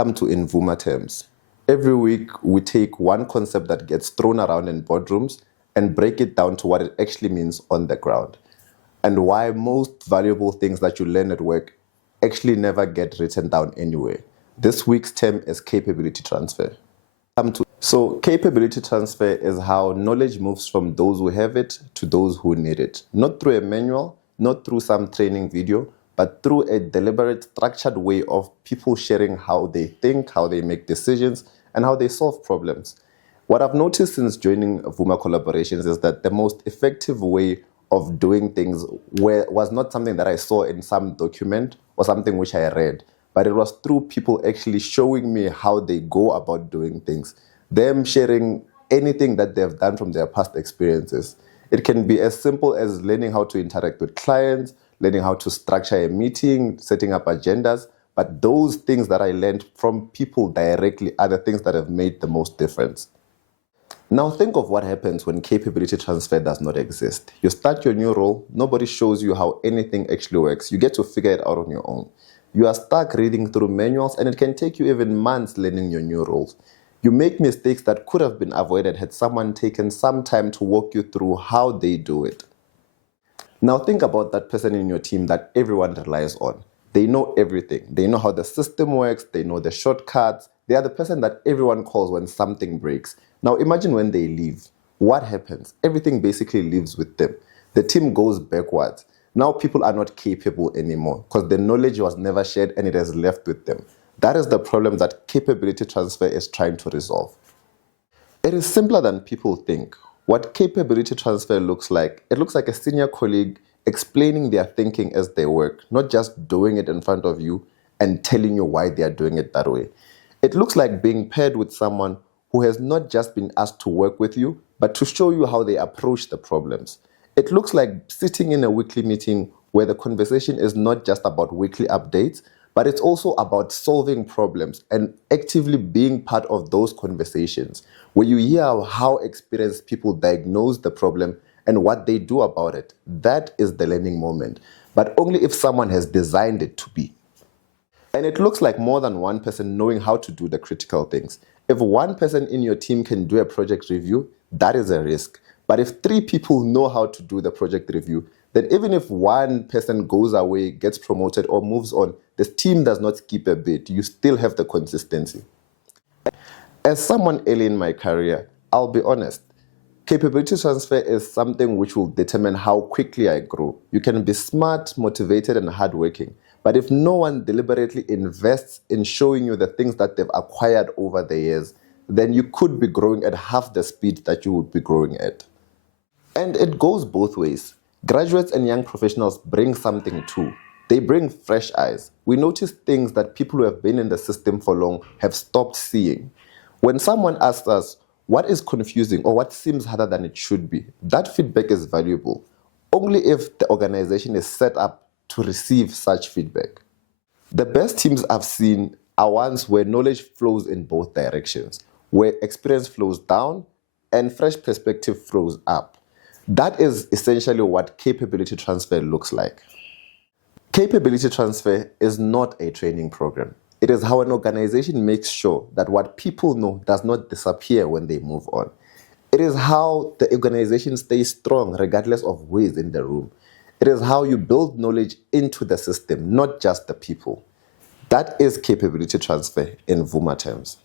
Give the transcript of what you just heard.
Come to in Vuuma terms. Every week, we take one concept that gets thrown around in boardrooms and break it down to what it actually means on the ground, and why most valuable things that you learn at work actually never get written down anywhere. This week's term is capability transfer. So capability transfer is how knowledge moves from those who have it to those who need it. Not through a manual, not through some training video, but through a deliberate, structured way of people sharing how they think, how they make decisions, and how they solve problems. What I've noticed since joining Vuuma collaborations is that the most effective way of doing things was not something that I saw in some document or something which I read, but it was through people actually showing me how they go about doing things, them sharing anything that they've done from their past experiences. It can be as simple as learning how to interact with clients, learning how to structure a meeting, setting up agendas, but those things that I learned from people directly are the things that have made the most difference. Now think of what happens when capability transfer does not exist. You start your new role, nobody shows you how anything actually works. You get to figure it out on your own. You are stuck reading through manuals, and it can take you even months learning your new roles. You make mistakes that could have been avoided had someone taken some time to walk you through how they do it. Now think about that person in your team that everyone relies on. They know everything. They know how the system works. They know the shortcuts. They are the person that everyone calls when something breaks. Now imagine when they leave. What happens? Everything basically leaves with them. The team goes backwards. Now people are not capable anymore because the knowledge was never shared and it has left with them. That is the problem that capability transfer is trying to resolve. It is simpler than people think. What capability transfer looks like, it looks like a senior colleague explaining their thinking as they work, not just doing it in front of you and telling you why they are doing it that way. It looks like being paired with someone who has not just been asked to work with you, but to show you how they approach the problems. It looks like sitting in a weekly meeting where the conversation is not just about weekly updates, but it's also about solving problems and actively being part of those conversations where you hear how experienced people diagnose the problem and what they do about it. That is the learning moment, but only if someone has designed it to be. And it looks like more than one person knowing how to do the critical things. If one person in your team can do a project review, that is a risk. But if 3 people know how to do the project review, then even if one person goes away, gets promoted, or moves on, the team does not skip a bit. You still have the consistency. As someone early in my career, I'll be honest, capability transfer is something which will determine how quickly I grow. You can be smart, motivated, and hardworking, but if no one deliberately invests in showing you the things that they've acquired over the years, then you could be growing at half the speed that you would be growing at. And it goes both ways. Graduates and young professionals bring something too. They bring fresh eyes. We notice things that people who have been in the system for long have stopped seeing. When someone asks us, what is confusing or what seems harder than it should be, that feedback is valuable, only if the organization is set up to receive such feedback. The best teams I've seen are ones where knowledge flows in both directions, where experience flows down and fresh perspective flows up. That is essentially what capability transfer looks like. Capability transfer is not a training program. It is how an organization makes sure that what people know does not disappear when they move on. It is how the organization stays strong regardless of who is in the room. It is how you build knowledge into the system, not just the people. That is capability transfer in Vuuma terms.